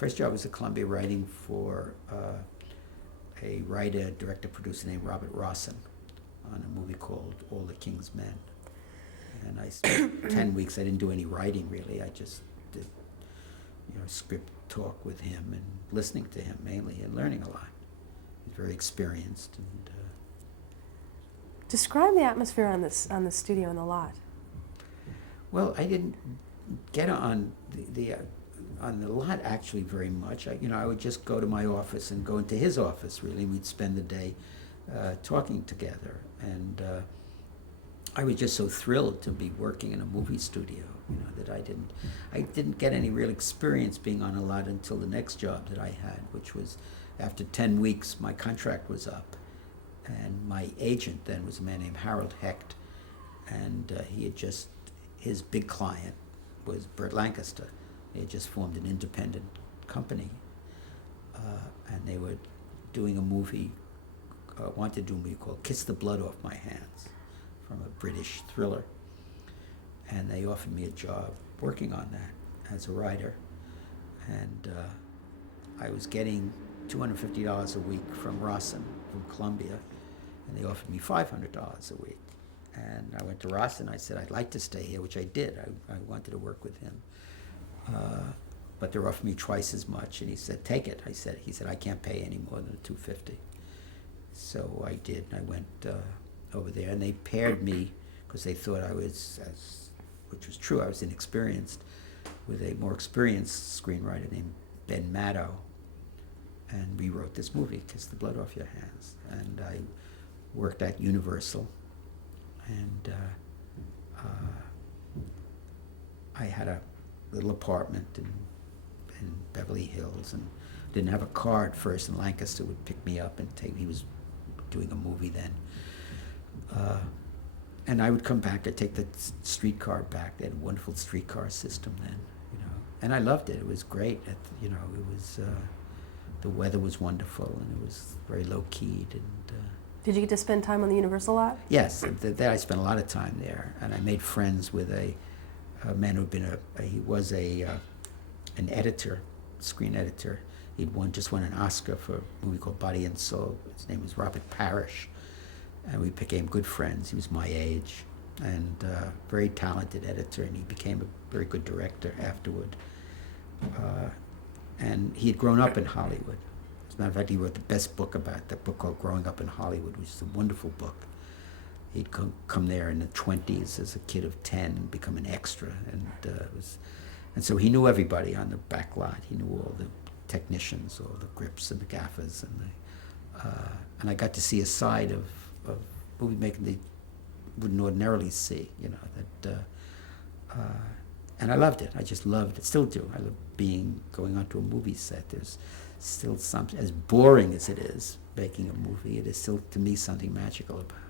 first job was at Columbia writing for a writer, director, producer named Robert Rossen on a movie called All the King's Men. And I spent 10 weeks, I didn't do any writing really, I just did, script talk with him and listening to him mainly and learning a lot. He's very experienced. And describe the atmosphere on the studio on the lot. well, I didn't get on the lot actually very much. I would just go to my office and go into his office really, and we'd spend the day talking together. And I was just so thrilled to be working in a movie studio, that I didn't get any real experience being on a lot until the next job that I had, which was after 10 weeks, my contract was up. And my agent then was a man named Harold Hecht, and his big client was Burt Lancaster. They had just formed an independent company, and they were doing a movie, wanted to do a movie called Kiss the Blood Off My Hands, from a British thriller. And they offered me a job working on that as a writer. And I was getting $250 a week from Rossen, from Columbia, and they offered me $500 a week. And I went to Rossen, I said, I'd like to stay here, which I did. I wanted to work with him. But they offered me twice as much, and he said, take it. He said, I can't pay any more than $250. So I did, and I went over there, and they paired me, because they thought I was, which was true, I was inexperienced, with a more experienced screenwriter named Ben Maddow. And we wrote this movie, Kiss the Blood Off Your Hands. And I worked at Universal, and I had a little apartment in Beverly Hills, and didn't have a car at first, and Lancaster would pick me up and he was doing a movie then. And I would come back, I'd take the streetcar back. They had a wonderful streetcar system then, and I loved it. It was great. It was, the weather was wonderful, and it was very low-keyed. And did you get to spend time on the Universal lot? yes, I spent a lot of time there, and I made friends with a man who'd been he was an editor, screen editor. He'd just won an Oscar for a movie called Body and Soul. His name was Robert Parrish, and we became good friends. He was my age, and very talented editor, and he became a very good director afterward. And he had grown up in Hollywood. As a matter of fact, he wrote the best book about that book called Growing Up in Hollywood, which is a wonderful book. He'd come there in the 20s as a kid of 10 and become an extra, and so he knew everybody on the back lot. He knew all the technicians, all the grips and the gaffers, and I got to see a side of movie making they wouldn't ordinarily see, and I loved it. I just loved it, still do. I love going onto a movie set. There's still something, as boring as it is, making a movie, it is still, to me, something magical about it.